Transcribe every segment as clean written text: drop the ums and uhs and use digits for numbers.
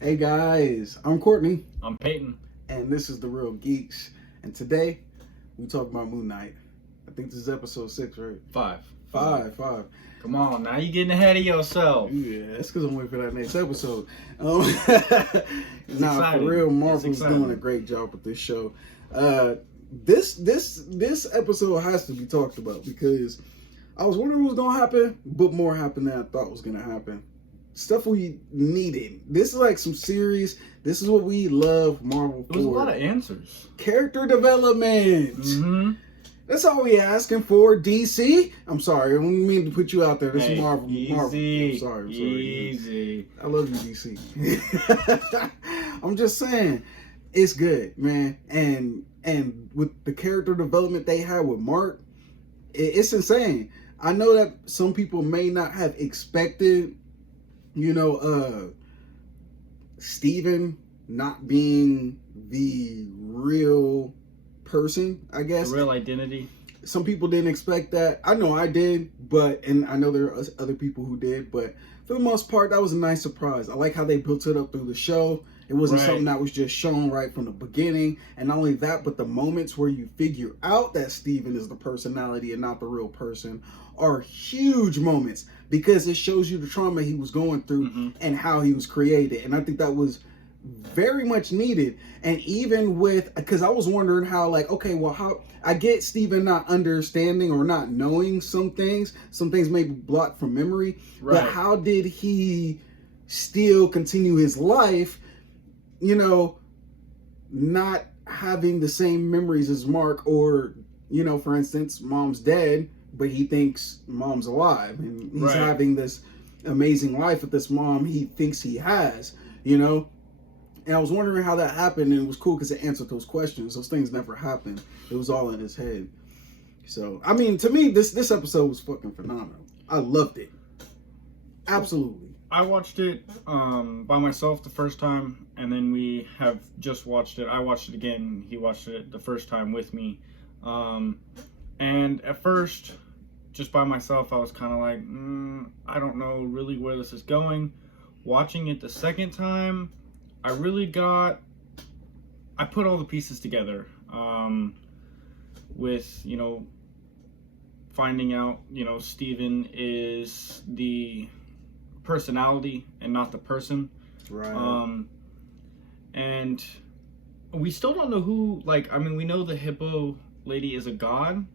Hey guys, I'm Courtney, I'm Peyton. and this is The Real Geeks. And today, we talk about Moon Knight. I think this is episode 6, right? Five. Five. Come on, now you getting ahead of yourself. Yeah, that's because I'm waiting for that next episode. Nah, exciting. for real, It's Marvel's exciting. doing a great job with this show. This episode has to be talked about because I was wondering what was gonna happen, but more happened than I thought was gonna happen. Stuff we needed. This is like some series. This is what we love Marvel for. It was a lot of answers. Character development. Mm-hmm. That's all we asking for. DC. I'm sorry. I don't mean to put you out there. This is Marvel. Easy. Marvel. I'm sorry. Easy. I love you, DC. I'm just saying, it's good, man. And with the character development they had with Mark, it's insane. I know that some people may not have expected, Steven not being the real person, I guess. The real identity. Some people didn't expect that. I know I did, and I know there are other people who did, but for the most part, that was a nice surprise. I like how they built it up through the show. It wasn't something that was just shown right from the beginning. And not only that, but the moments where you figure out that Steven is the personality and not the real person are huge moments because it shows you the trauma he was going through and how he was created. And I think that was very much needed. And even with, because I was wondering how, like, okay, well, how I get Steven not understanding or not knowing some things may be blocked from memory, but how did he still continue his life, not having the same memories as Mark? Or, for instance, mom's dead, but he thinks mom's alive and he's having this amazing life with this mom he thinks he has, And I was wondering how that happened, and it was cool because it answered those questions. Those things never happened. It was all in his head. So, I mean, to me, this episode was fucking phenomenal. I loved it. Absolutely. I watched it by myself the first time, and then we have just watched it. I watched it again. He watched it the first time with me. And at first, just by myself, I was kind of like, I don't know really where this is going. Watching it the second time, I put all the pieces together, with, finding out, Steven is the personality and not the person. Right. And we still don't know who, we know the hippo lady is a god,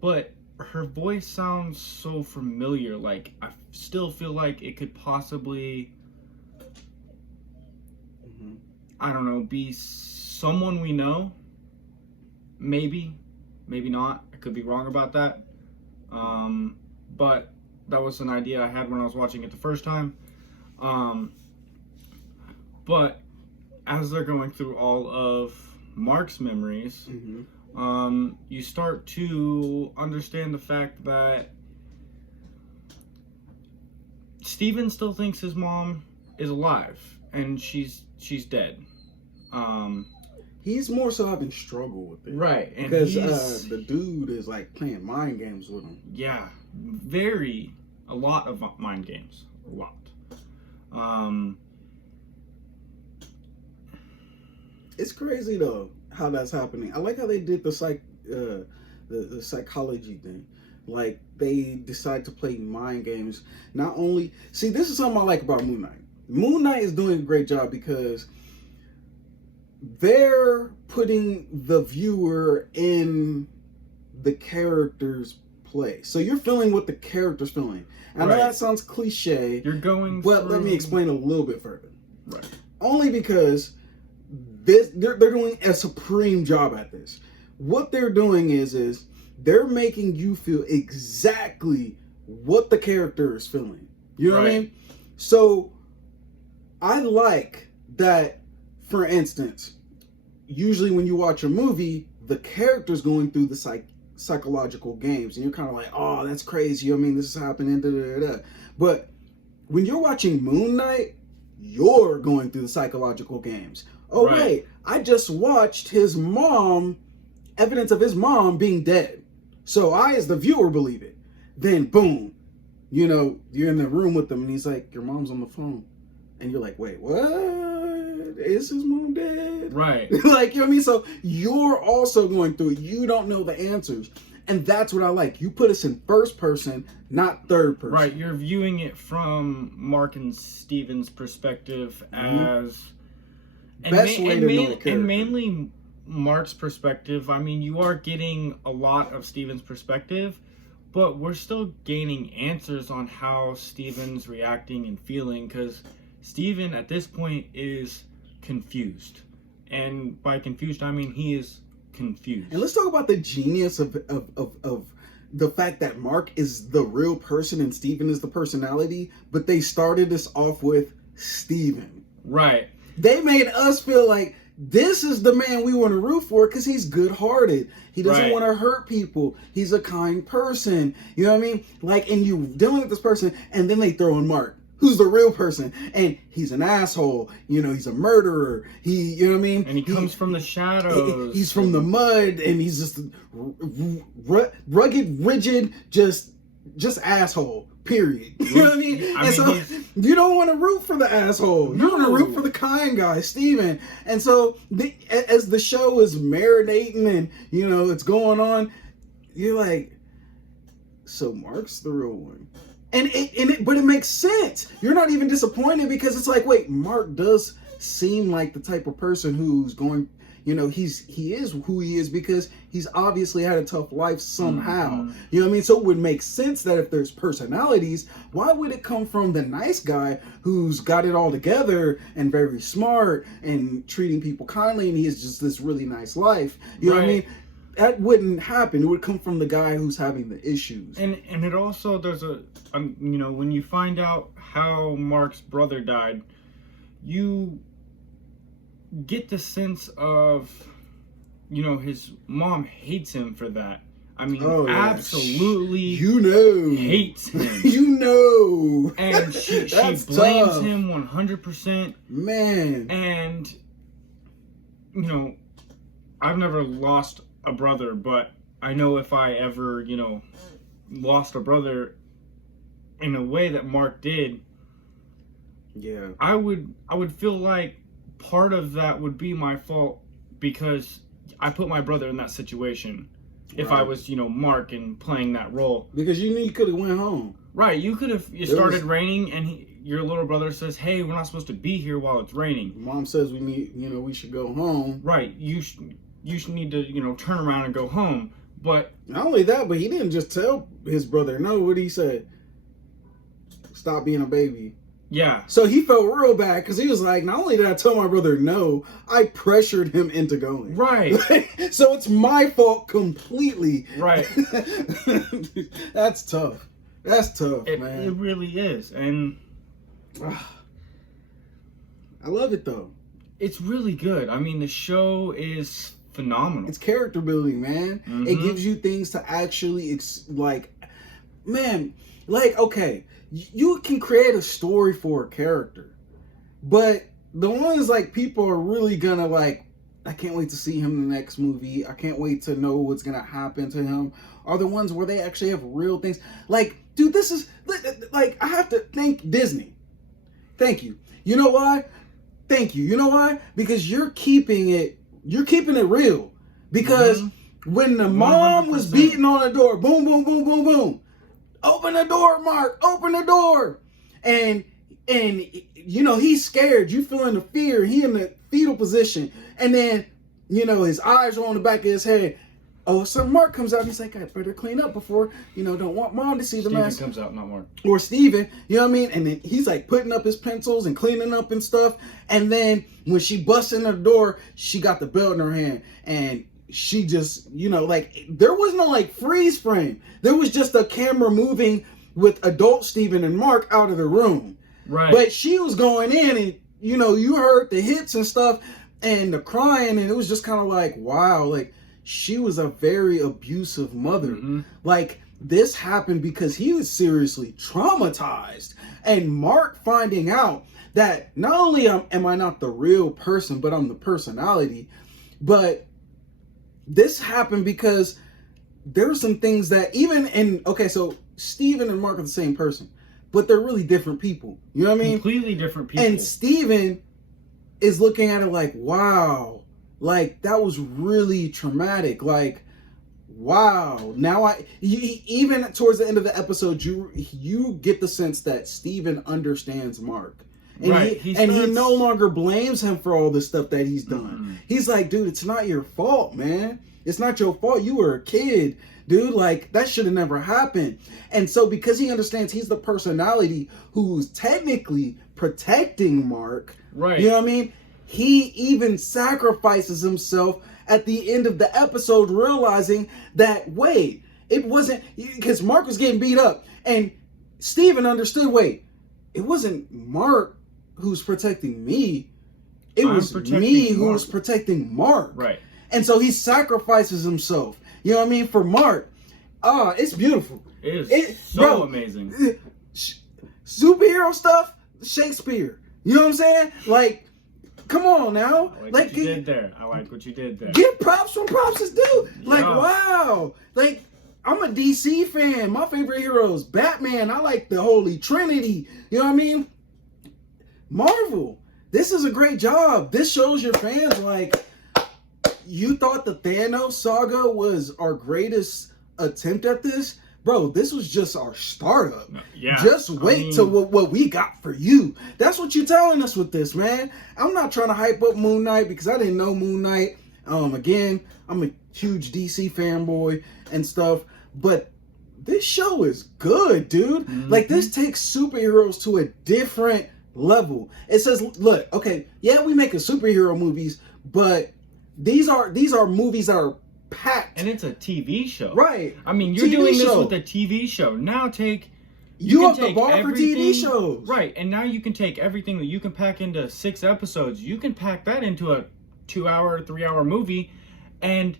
but her voice sounds so familiar. Like, I still feel like it could possibly, I don't know, be someone we know. Maybe not. I could be wrong about that. But that was an idea I had when I was watching it the first time. But as they're going through all of Mark's memories, you start to understand the fact that Steven still thinks his mom is alive and she's dead. He's more so having struggle with it. Right. And because the dude is like playing mind games with him. Yeah. A lot of mind games. A lot. It's crazy though how that's happening. I like how they did the psychology thing. Like, they decide to play mind games. Not only, see, this is something I like about Moon Knight. Moon Knight is doing a great job because they're putting the viewer in the character's place. So you're feeling what the character's feeling. I know that sounds cliche. You're going but let me explain a little bit further. Right. Only because they're doing a supreme job at this. What they're doing is they're making you feel exactly what the character is feeling. You know what I mean? So I like that, for instance, usually when you watch a movie, the character's going through the psychological games, and you're kind of like, oh, that's crazy. I mean, this is happening. Da, da, da, da. But when you're watching Moon Knight, you're going through the psychological games. Oh, wait, I just watched evidence of his mom being dead. So I, as the viewer, believe it. Then, boom, you're in the room with them, and he's like, your mom's on the phone. and you're like, wait, what? Is his mom dead? Right. Like, you know what I mean? So you're also going through it. You don't know the answers. And that's what I like. You put us in first person, not third person. Right. You're viewing it from Mark and Steven's perspective as Best way to know a character. and mainly Mark's perspective. I mean, you are getting a lot of Steven's perspective, but we're still gaining answers on how Steven's reacting and feeling, because Steven at this point is confused. And by confused, I mean he is confused. And let's talk about the genius of the fact that Mark is the real person and Steven is the personality, but they started this off with Steven. Right. They made us feel like this is the man we want to root for because he's good-hearted. He doesn't Right. want to hurt people. He's a kind person. You know what I mean? Like, and you dealing with this person, and then they throw in Mark, who's the real person, and he's an asshole. You know, he's a murderer. You know what I mean? And he comes from the shadows. He's from the mud, and he's just rugged, rigid, just asshole. Period. You know what I mean? I And so you don't want to root for the asshole. You want to root for the kind guy, Steven. And so as the show is marinating and you know it's going on, you're like, so Mark's the real one. But it makes sense. You're not even disappointed because it's like, wait, Mark does seem like the type of person who's going, you know, he is who he is because he's obviously had a tough life somehow. Mm-hmm. You know what I mean? So it would make sense that if there's personalities, why would it come from the nice guy who's got it all together and very smart and treating people kindly and he has just this really nice life? You know what I mean? That wouldn't happen. It would come from the guy who's having the issues. And it also, there's a, you know, when you find out how Mark's brother died, you get the sense of, you know, his mom hates him for that. I mean, absolutely you know, hates him. You know. And she blames tough. him 100%. Man. And, you know, I've never lost a brother, but I know if I ever, you know, lost a brother in a way that Mark did, yeah, I would feel like part of that would be my fault because I put my brother in that situation. If I was, you know, Mark and playing that role, because you knew you could have went home. Right, you could have. It started raining, and your little brother says, "Hey, we're not supposed to be here while it's raining." Mom says we should go home. Right, you should need to, you know, turn around and go home. But not only that, but he didn't just tell his brother no. What did he say? Stop being a baby. yeah, So he felt real bad because he was like, not only did I tell my brother no, I pressured him into going. right, So it's my fault completely. right. That's tough. That's tough, It man. really is, and I love it though. it's really good. I mean, the show is phenomenal. It's character building, man. It Mhm. gives you things to actually okay, you can create a story for a character, but the ones like people are really gonna like, I can't wait to see him in the next movie, I can't wait to know what's gonna happen to him, are the ones where they actually have real things. Like, dude, this is like, I have to thank Disney. Thank you. You know why? Thank you. You know why? Because you're keeping it real. Because when the mom was 100%. beating on the door, boom, boom, boom, boom, boom. Open the door, Mark. Open the door. And you know, he's scared. You feeling the fear. He in the fetal position. And then, you know, his eyes are on the back of his head. Oh, so Mark comes out and he's like, I better clean up before, you know, don't want mom to see the Steven mess. comes out, not Mark. Or Steven, you know what I mean? And then he's like putting up his pencils and cleaning up and stuff. And then when she busts in the door, she got the belt in her hand. And she just, you know, like, there was no like freeze frame. There was just a camera moving with adult Steven and Mark out of the room. Right. But she was going in and, you know, you heard the hits and stuff and the crying. And it was just kind of like, wow, like, she was a very abusive mother. Mm-hmm. Like, this happened because he was seriously traumatized. And Mark finding out that not only am I not the real person, but I'm the personality. But this happened because there were some things that even in, okay, so Steven and Mark are the same person. but they're really different people. You know what I mean? Completely different people. And Steven is looking at it like, wow, like that was really traumatic. Like, wow. Now even towards the end of the episode, you get the sense that Steven understands Mark. And right. he no longer blames him for all the stuff that he's done. Mm-hmm. He's like, dude, it's not your fault, man. It's not your fault. You were a kid, dude. Like, that should have never happened. And so because he understands he's the personality who's technically protecting Mark, right? You know what I mean? He even sacrifices himself at the end of the episode, realizing that, wait, it wasn't, because Mark was getting beat up. And Steven understood, wait, it wasn't Mark who's protecting me. It was me who was protecting Mark. Right. And so he sacrifices himself. You know what I mean? For Mark. It's beautiful. It is so amazing. Superhero stuff, Shakespeare. You know what I'm saying? Like, come on now. I like what you did there. I like what you did there. Give props when props is due. Like, yeah. Wow. Like, I'm a DC fan. My favorite hero is Batman. I like the Holy Trinity. You know what I mean? Marvel. This is a great job. This shows your fans, like, you thought the Thanos saga was our greatest attempt at this? Bro, this was just our startup. Yeah. Just wait till what we got for you. That's what you're telling us with this, man. I'm not trying to hype up Moon Knight because I didn't know Moon Knight. Again, I'm a huge DC fanboy and stuff, but this show is good, dude. Mm-hmm. Like, this takes superheroes to a different level. It says, look, okay, yeah, we make superhero movies, but these are movies that are packed. And it's a TV show. Right. I mean, you're doing this with a TV show. Now you up the bar for TV shows. Right. And now you can take everything that you can pack into 6 episodes. You can pack that into a 2-hour, 3-hour movie. And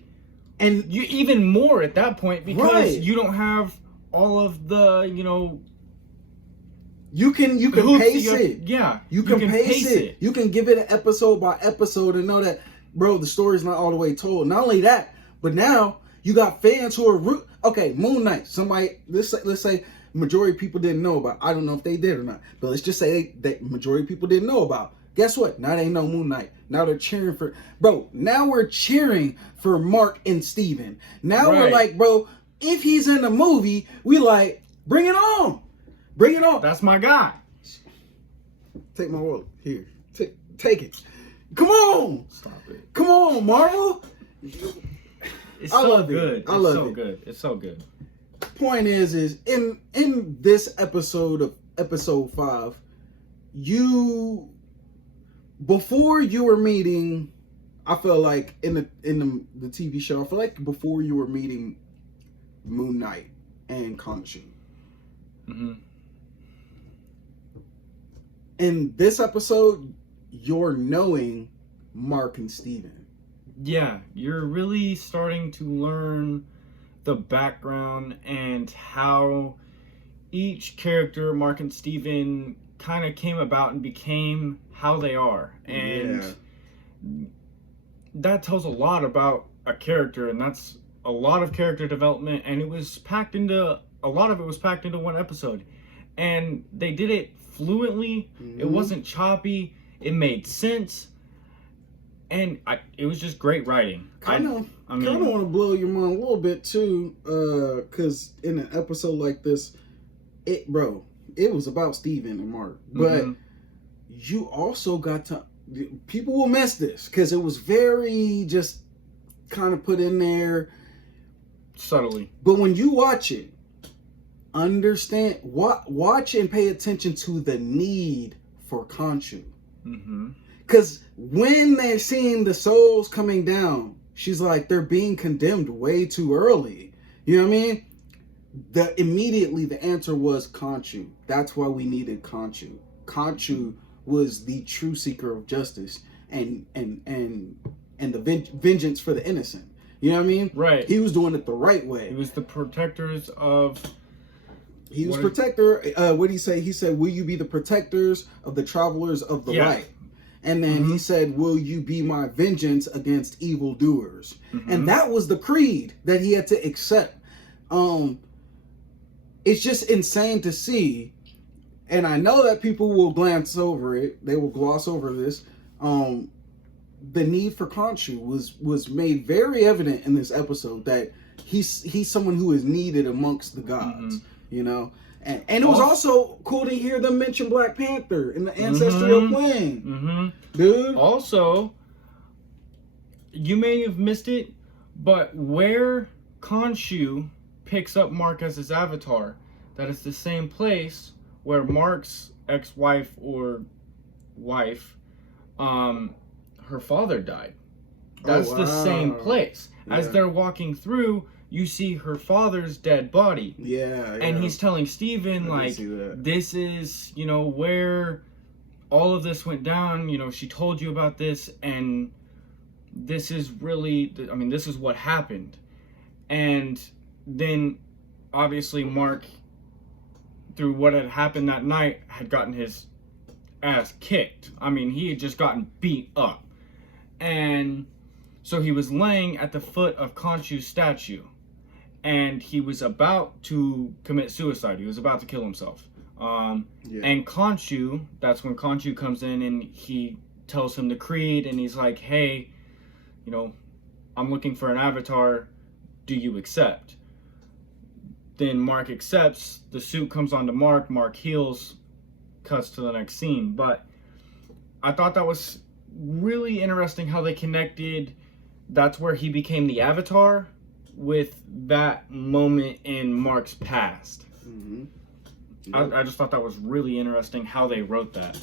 you even more at that point because you don't have all of the, you can pace it. Yeah. You can pace it. You can give it an episode by episode and know that, bro, the story's not all the way told. Not only that, but now you got fans who are okay, Moon Knight. Somebody, let's say majority of people didn't know about. I don't know if they did or not, but let's just say that majority of people didn't know about. Guess what? Now they know Moon Knight. Now they're cheering for, bro. Now we're cheering for Mark and Steven. Now we're like, bro, if he's in the movie, we like, bring it on. Bring it on. That's my guy. Take my wallet. Here. Take it. Come on. Stop it. Come on, Marvel. It's so good. It's so good. It's so good. Point is in this episode of episode 5, before you were meeting, I feel like in the TV show, I feel like before you were meeting Moon Knight and Khonshu. Mm-hmm. In this episode, you're knowing Mark and Steven. Yeah, you're really starting to learn the background and how each character, Mark and Steven, kind of came about and became how they are. And that tells a lot about a character, and that's a lot of character development, and a lot of it was packed into one episode. And they did it fluently. Mm-hmm. It wasn't choppy. It made sense. And it was just great writing. I want to blow your mind a little bit too, because in an episode like this, it was about Steven and Mark, but you also got to. People will miss this because it was very just kind of put in there subtly. But when you watch it, understand, watch and pay attention to the need for Khonshu. Mm-hmm. Because when they're seeing the souls coming down, she's like, they're being condemned way too early. You know what I mean? Immediately the answer was Khonshu. That's why we needed Khonshu. Khonshu was the true seeker of justice and the vengeance for the innocent. You know what I mean? Right. He was doing it the right way. He was the protectors of... He was protector. What did he say? He said, will you be the protectors of the travelers of the light? And then he said, will you be my vengeance against evildoers? Mm-hmm. And that was the creed that he had to accept. It's just insane to see and I know that people will glance over it. They will gloss over this. The need for Khonshu was made very evident in this episode, that he's someone who is needed amongst the gods, you know. And it was also cool to hear them mention Black Panther in the ancestral plane, dude. Also, you may have missed it, but where Khonshu picks up Mark as his avatar, that is the same place where Mark's ex-wife or wife, her father died. That's the same place. As they're walking through, you see her father's dead body. Yeah. And he's telling Steven, like, this is, you know, where all of this went down. You know, she told you about this, and this is really, I mean, this is what happened. And then, obviously, Mark, through what had happened that night, had gotten his ass kicked. I mean, he had just gotten beat up. And so he was laying at the foot of Khonshu's statue, and he was about to commit suicide. He was about to kill himself. And Khonshu, that's when Khonshu comes in and he tells him the creed, and he's like, hey, you know, I'm looking for an avatar. Do you accept? Then Mark accepts. The suit comes onto Mark. Mark heals. Cuts to the next scene. But I thought that was really interesting how they connected. That's where he became the avatar, with that moment in Mark's past. I just thought that was really interesting how they wrote that.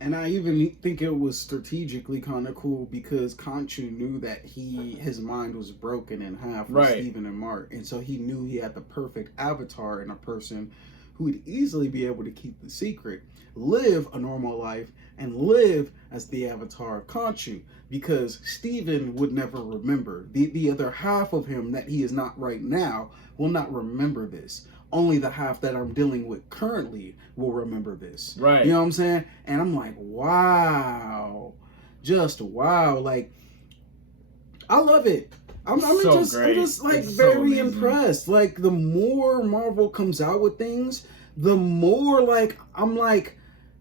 And I even think it was strategically kind of cool, because Khonshu knew that his mind was broken in half with Steven and Mark. And so he knew he had the perfect avatar in a person who would easily be able to keep the secret, live a normal life, and live as the avatar of Khonshu, because Steven would never remember. The other half of him that he is not right now will not remember this. Only the half that I'm dealing with currently will remember this. Right. You know what I'm saying? And I'm like, wow. Just wow. Like, I love it. I'm just like it's very so impressed. Like, the more Marvel comes out with things, the more like I'm like,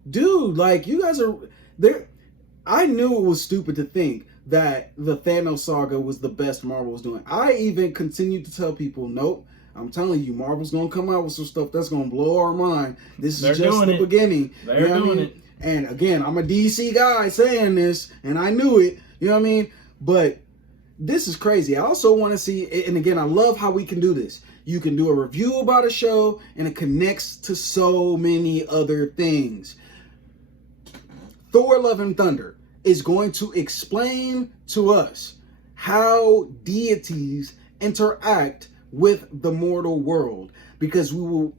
dude, like, you guys are there. I knew it was stupid to think that the Thanos saga was the best Marvel was doing. I even continued to tell people, nope, I'm telling you, Marvel's gonna come out with some stuff that's gonna blow our mind. This is just the beginning. They're doing it. And again, I'm a DC guy saying this, and I knew it. You know what I mean? But this is crazy. I also want to see, and again, I love how we can do this. You can do a review about a show, and it connects to so many other things. Thor: Love and Thunder is going to explain to us how deities interact with the mortal world, because we will,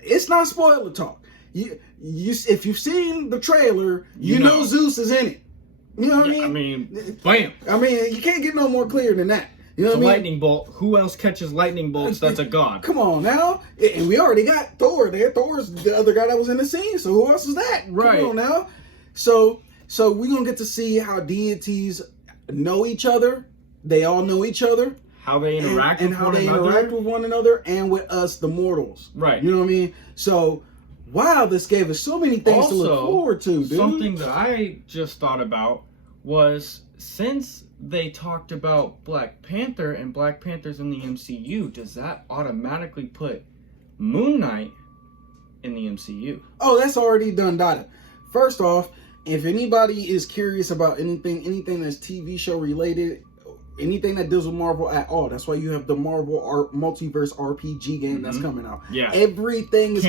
it's not spoiler talk. You if you've seen the trailer, you know Zeus is in it. You know what I mean? I mean, bam. I mean, you can't get no more clear than that. You know what I mean? Lightning bolt. Who else catches lightning bolts? That's a god. Come on now. And we already got Thor there. Thor's the other guy that was in the scene. So who else is that? Right. Come on now. So we're going to get to see how deities know each other. They all know each other. How they interact with how one they another. interact with one another and with us, the mortals. Right. You know what I mean? So, wow, this gave us so many things also, to look forward to, dude. Something that I just thought about was, since they talked about Black Panther and Black Panther's in the MCU, does that automatically put Moon Knight in the MCU? Oh, that's already done data. First off, if anybody is curious about anything that's TV show related, anything that deals with Marvel at all, that's why you have the Marvel Multiverse RPG game that's coming out. Yeah. Everything is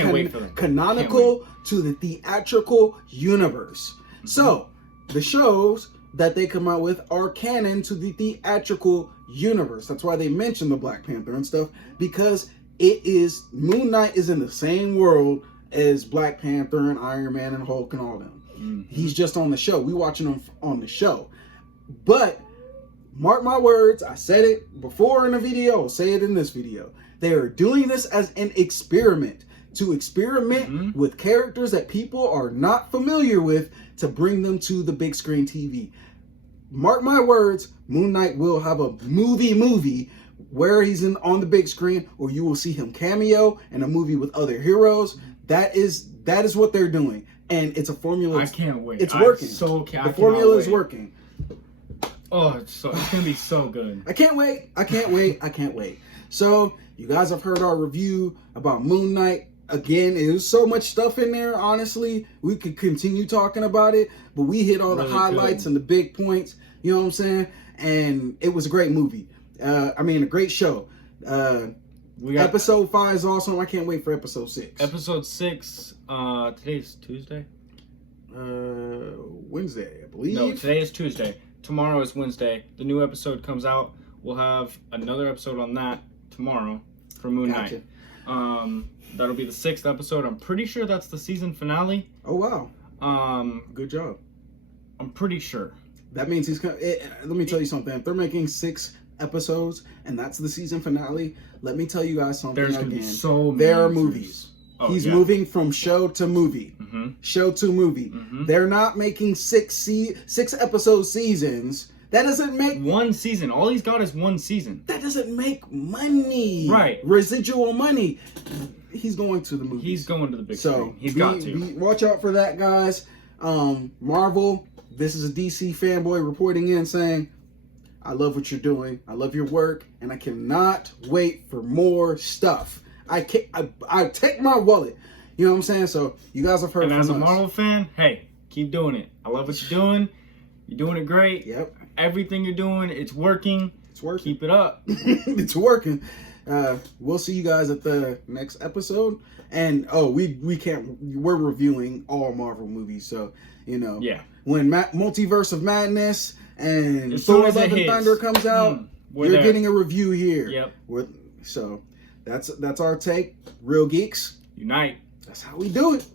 canonical to the theatrical universe. So, the shows that they come out with are canon to the theatrical universe. That's why they mention the Black Panther and stuff, because it is, Moon Knight is in the same world as Black Panther and Iron Man and Hulk and all them. He's just on the show. We watching him on the show. But mark my words, I said it before in a video, I'll say it in this video. They are doing this as an experiment, to experiment with characters that people are not familiar with, to bring them to the big screen TV. Mark my words, Moon Knight will have a movie where he's on the big screen, or you will see him cameo in a movie with other heroes. That is That is what they're doing, and it's a formula. I can't wait. It's working. The formula is working. Oh, it's gonna be so good. I can't wait. I can't wait. I can't wait. So you guys have heard our review about Moon Knight. Again, there's so much stuff in there. Honestly, we could continue talking about it, but we hit all the highlights and the big points. You know what I'm saying? And it was a great movie. A great show. We got episode 5 is awesome. I can't wait for episode 6. Episode 6. Today's Tuesday. Wednesday, I believe. No, today is Tuesday. Tomorrow is Wednesday. The new episode comes out. We'll have another episode on that tomorrow for Moon Knight. That'll be the 6th episode. I'm pretty sure that's the season finale. Oh wow. Good job. I'm pretty sure. That means he's let me tell you something. If they're making 6 episodes and that's the season finale, let me tell you guys something. There's gonna be so many. There are movies. Oh, he's moving from show to movie. Mm-hmm. Show to movie. Mm-hmm. They're not making 6 episode seasons. That doesn't make one season. All he's got is one season. That doesn't make money. Right. Residual money. He's going to the movies. He's going to the big screen. He's got to. Watch out for that, guys. Marvel, this is a DC fanboy reporting in saying, I love what you're doing. I love your work, and I cannot wait for more stuff. I take my wallet. You know what I'm saying? So you guys have heard and from as a us. Marvel fan, hey, keep doing it. I love what you're doing. You're doing it great. Yep. Everything you're doing, it's working. It's working. Keep it up. It's working. We'll see you guys at the next episode. And we're reviewing all Marvel movies, so Yeah. When Multiverse of Madness and As Thor: soon as Love it and hits, Thunder comes out, you're there. getting a review here. Yep. So that's our take. Real Geeks. Unite. That's how we do it.